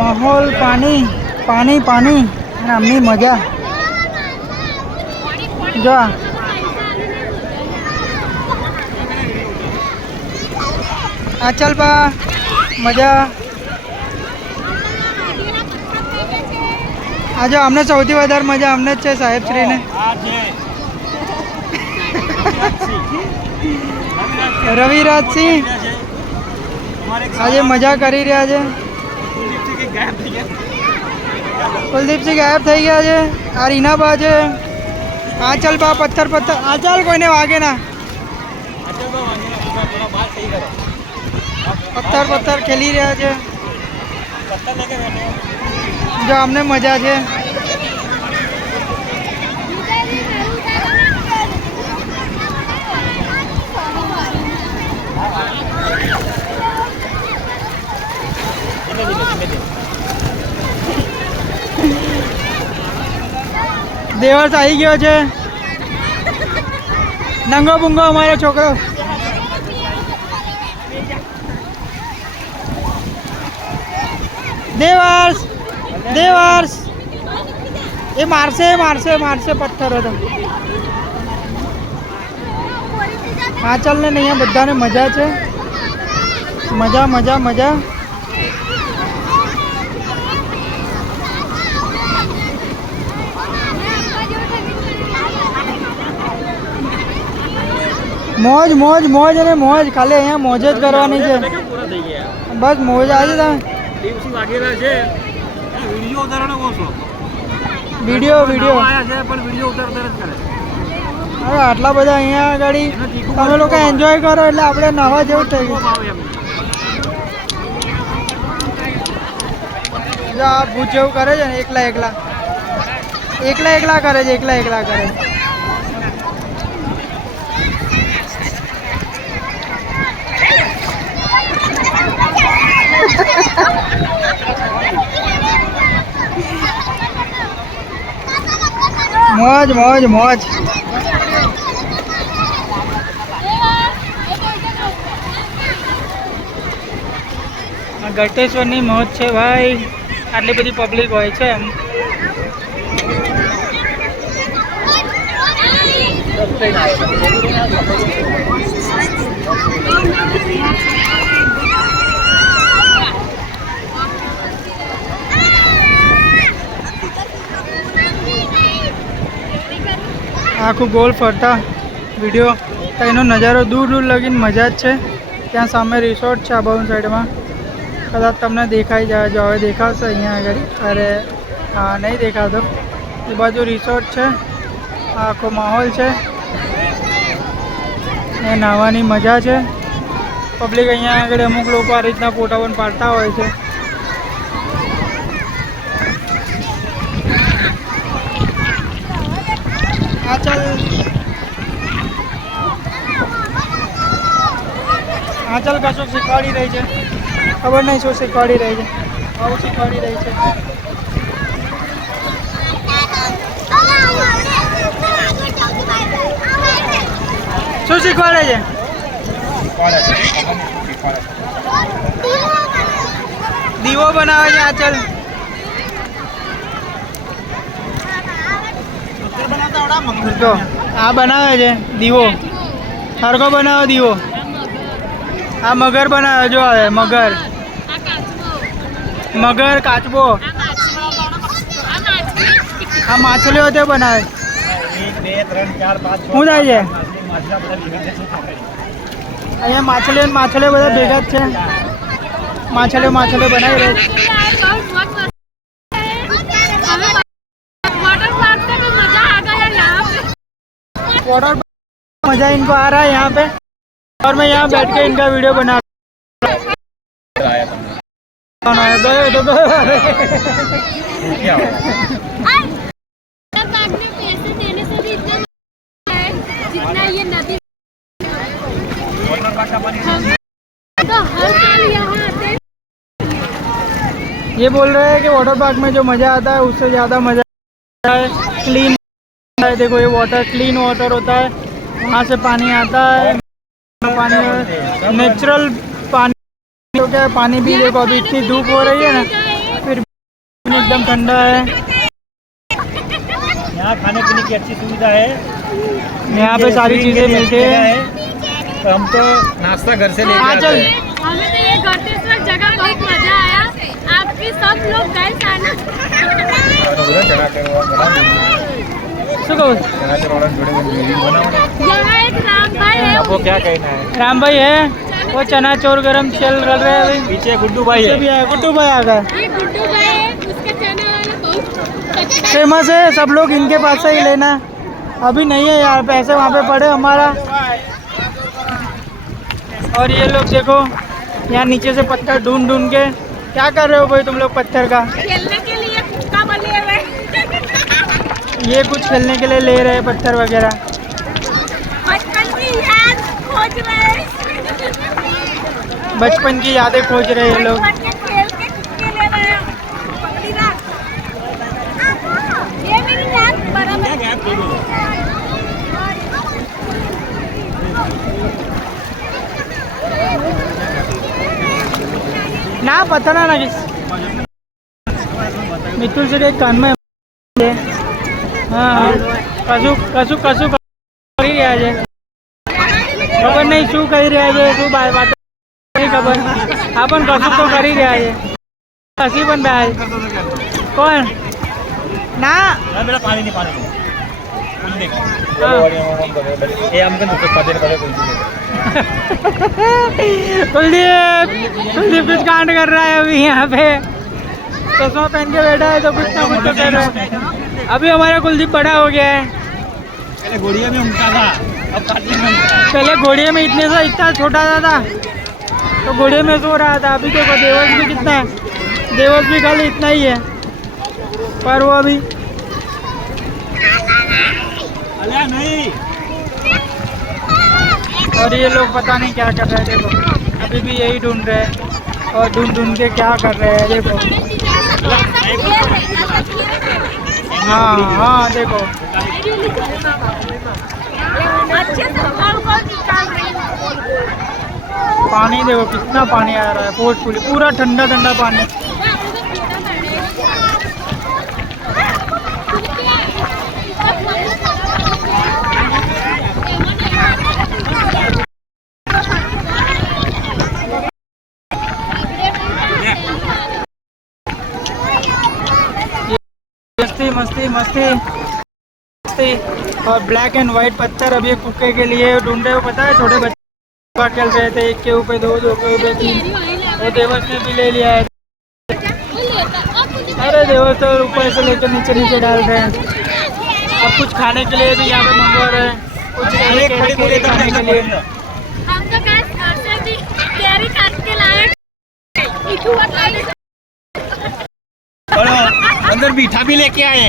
माहौल पानी पानी पानी आमनी मजा जो आ चल बा मजा आज अमने सौथी वधारे मजा अमने ज छे साहेबश्री ने रविराज सिंह आज मजा करी रहा है। कुलदीप सिंह गायब थी गया है। आ रीना बाज आ चल बा पत्थर पत्थर आ चल कोई ने वागे ना पत्थर पत्थर खेली रहा है जो हमने मजा है। देवर्स आई गयो छे नंगो बुंगो अमारो छोकरो देवर्स देवर्स ये मारसे मारसे मारसे पत्थर હતો આ ચાલને અહીંયા બધાને મજા છે મજા મજા મજા मौज मौज मौज अरे मौज खाली अँ मौज ज करवानी है बस मौज आज वीडियो वीडियो अरे आटला बधा अँ आगड़ी तमे लोग एन्जॉय करो एटले आपणे नवा जेवुं थई गयुं जो आ भूत जेवुं करे छे ने एकला एकला एकला एकला करे छे एकला एकला करे मौज मौज मौज गटेश्वरनी मौज है भाई आटली बड़ी पब्लिक होय छे आखू गोल फरता वीडियो तेनो नजारो दूर दूर लगी मजा ज छे। त्या सामे रिसोर्ट है आबाऊ साइड में कदाच तमने देखाई जाए जो हवे देखाशे अहींया आगळ अरे हाँ नहीं देखा तो ए बाजू रिसोर्ट है आखो माहौल है ए नावानी मजा है पब्लिक अहींया आगळ अमुक लोग आ रीतना फोटा पण पाडता होय छे। आचल आचल कशुं शीखवाड़ी रही है खबर नहीं शू शीखवाड़ी रही है आવું शीखवाड़ी रही है शू शीखवाड़े छे दीवो बनावे छे आचल तो आ बनावे छे दीवो हरको बनावे दीवो आ मगर बनावे जो आवे मगर मगर काचबो आ माछलीओ ते बनावे શું થાય છે અહીંયા માછલીઓ માછલીઓ બધા ભેગા જ છે માછલીઓ માછલીઓ બનાવી રહી वाटर मजा इनको आ रहा है यहाँ पे और मैं यहाँ बैठ के इनका वीडियो बना जितना ये नदी तो हर साल यहाँ आते हैं। ये बोल रहे हैं कि वाटर पार्क में जो मज़ा आता है उससे ज़्यादा मज़ा आता है क्लीन है। देखो ये वाटर क्लीन वाटर होता है, वहाँ से पानी आता है, पानी नेचुरल पानी। तो क्या पानी भी देखो अभी इतनी धूप हो रही है ना फिर एकदम ठंडा है। यहाँ खाने पीने की अच्छी सुविधा है, यहाँ पे सारी चीज़ें मिलती है। तो हम तो नाश्ता घर से लेके हाँ, आते चल। हैं। हमें तो ये गढ़तेश्वर जगह बहुत मजा आया। आपकी सब लोग गए आना। શું કહું? यहाँ एक राम भाई है। आपको क्या कहना है? राम भाई है, वो चना चोर गरम चल रहे हैं अभी। पीछे गुड्डू भाई पीछे है। भी है, गुड्डू भाई आ गए। ये गुड्डू भाई है, उसके चैनल वाला बहुत अच्छा है। फेमस है, सब लोग इनके पास से ही लेना। अभी नहीं है यार, पैसे वहाँ पे पड़े हमारा। और ये लोग देखो, यहाँ नीचे से पत्थर ढूंढ ढूंढ के क्या कर रहे हो भाई तुम लोग पत्थर का? खेलने के लिए कुत्ता बने हुए। ये कुछ खेलने के लिए ले रहे हैं पत्थर वगैरह। बचपन की याद खोज रहे। बचपन की यादें खोज रहे हैं ये लोग। बचपन के खेल के कुत्ते ले रहे हैं। पकड़ी ना। ये मेरी याद बराबर। ना पता ना किस मित्तुल से एक कान में हाँ કશું કશું કશું કરી રહ્યા છે ખબર નહીં શું કહી રહ્યા છે શું વાત નહીં ખબર હા પણ કશું તો કરી રહ્યા છે હસી પણ બે કોણ ના मेरा पानी नहीं पानी हाँ। ये हमको दुख पदे पदे कुलदीप कुलदीप कुछ कांड कर रहा है अभी यहाँ पे चश्मा पहन के बैठा है तो कुछ ना कुछ तो कर रहा है। अभी हमारा कुलदीप बड़ा हो गया है। पहले घोड़िया में उनका था, अब काटने में उनका है। पहले घोड़े में इतना छोटा सा था तो घोड़े में सो रहा था। अभी देखो देवस भी कितना है, देवस भी खाली इतना ही है पर वो अभी अरे नहीं और ये लोग पता नहीं क्या कर रहे हैं। देखो अभी भी यही ढूंढ रहे हैं और ढूंढ ढूंढ के क्या कर रहे हैं। देखो हाँ हाँ देखो अच्छे से फल को निकाल रही हूँ। पानी देखो कितना पानी आ रहा है फोर्सफुली, पूरा ठंडा ठंडा पानी। मस्ती मस्ती मस्ती मस्ती और ब्लैक एंड वाइट पत्थर अभी कुक्के के लिए ढूंढे हो। पता है छोटे बच्चे खेल रहे थे, एक के ऊपर दो, दो के ऊपर तीन। वो देवस ने भी ले लिया है। अरे देवस तो ऊपर से लेकर नीचे नीचे डाल रहे हैं। अब कुछ खाने के लिए भी यहाँ पे मंगवा रहे हैं, कुछ केले खाने के लिए। हम तो गाइस घर से भी तैयारी करके लाए। इधर बता दे। अंदर मीठा भी लेके आए,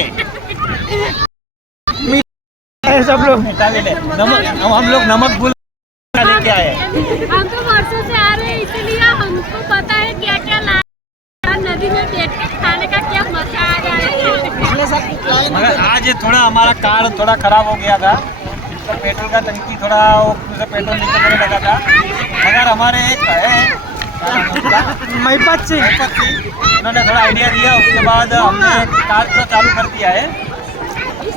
है सब लोग मीठा भी ले नमक, हम लोग नमक भूल लेके आए। हम तो वर्षों से आ रहे हैं इसलिए हमको पता है क्या क्या लाए। नदी में बैठ के खाने का क्या मजा आ रहा है। मगर आज थोड़ा हमारा कार थोड़ा खराब हो गया था, इसका पेट्रोल का टंकी थोड़ा उससे पेट्रोल निकलने लगा था। मगर हमारे एक है महिपत सिंह उन्होंने थोड़ा आइडिया दिया, उसके बाद हमने कार को चालू कर दिया है।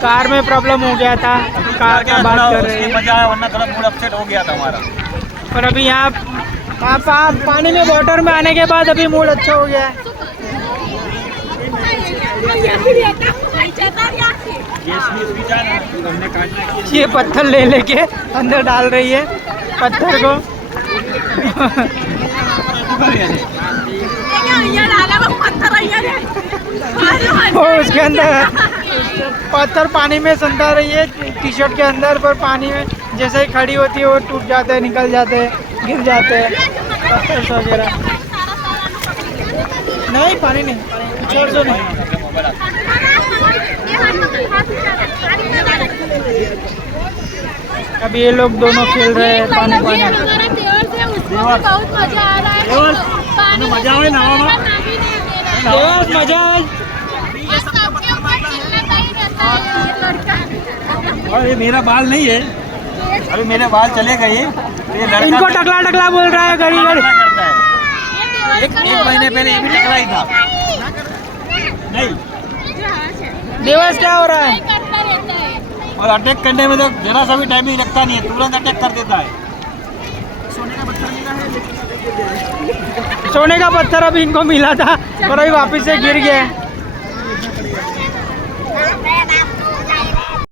कार में प्रॉब्लम हो गया था, कार का बात कर रहे उसकी हैं। वजह है, वरना थोड़ा मूड अपसेट हो गया था हमारा। और अभी यहाँ पानी में वाटर में आने के बाद अभी मूड अच्छा हो गया है। ये पत्थर ले लेके अंदर डाल रही है पत्थर को। वो उसके अंदर पत्थर पानी में संता रही है टी शर्ट के अंदर, पर पानी में जैसे ही खड़ी होती है वो टूट जाते हैं, निकल जाते हैं, गिर जाते हैं पत्थर वगैरह। नहीं पानी नहीं, छोड़ दो नहीं। अभी ये लोग दोनों खेल रहे हैं पानी पानी। हमारे देवर से उसको भी बहुत मजा आ रहा है। पानी मजा आवे ना मामा? बहुत मजा है। और ये मेरा बाल नहीं है, अभी मेरे बाल चले गए। ये लड़का इनको टकला टकला बोल रहा है घड़ी घड़ी। करता है। एक महीने पहले ये भी टकला ही था। नहीं। देवास क्या हो रहा है? करता रहता है। और अटैक करने में तो जरा सा भी टाइम नहीं लगता नहीं है, तुरंत अटैक कर देता है। सोने का पत्थर अभी इनको मिला था और अभी वापस से गिर गया है।